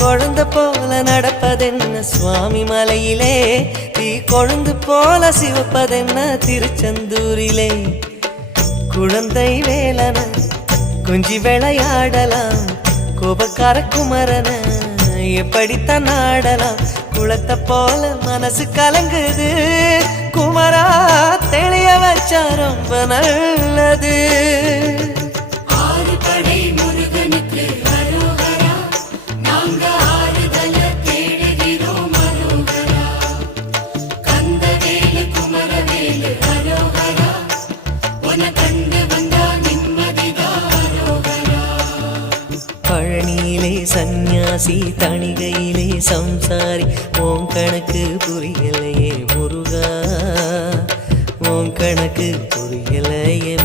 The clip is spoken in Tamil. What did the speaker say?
குழந்தை போல நடப்பதென்ன சுவாமி மலையிலே, தீ கொழுந்து போல சிவப்பதென்ன திருச்செந்தூரிலே. குழந்தை வேலன கொஞ்சி விளையாடலாம், கோபக்கார குமரன எப்படித்தான் ஆடலாம். குளத்தை போல மனசு கலங்குது, குமரா தெளிய வச்சா ரொம்ப நல்லது. பழனியிலே சந்நியாசி, தணிகையிலே சம்சாரி, ஓம் கணக்கு புரியலையே முருகா, ஓம் கணக்கு புரியலையே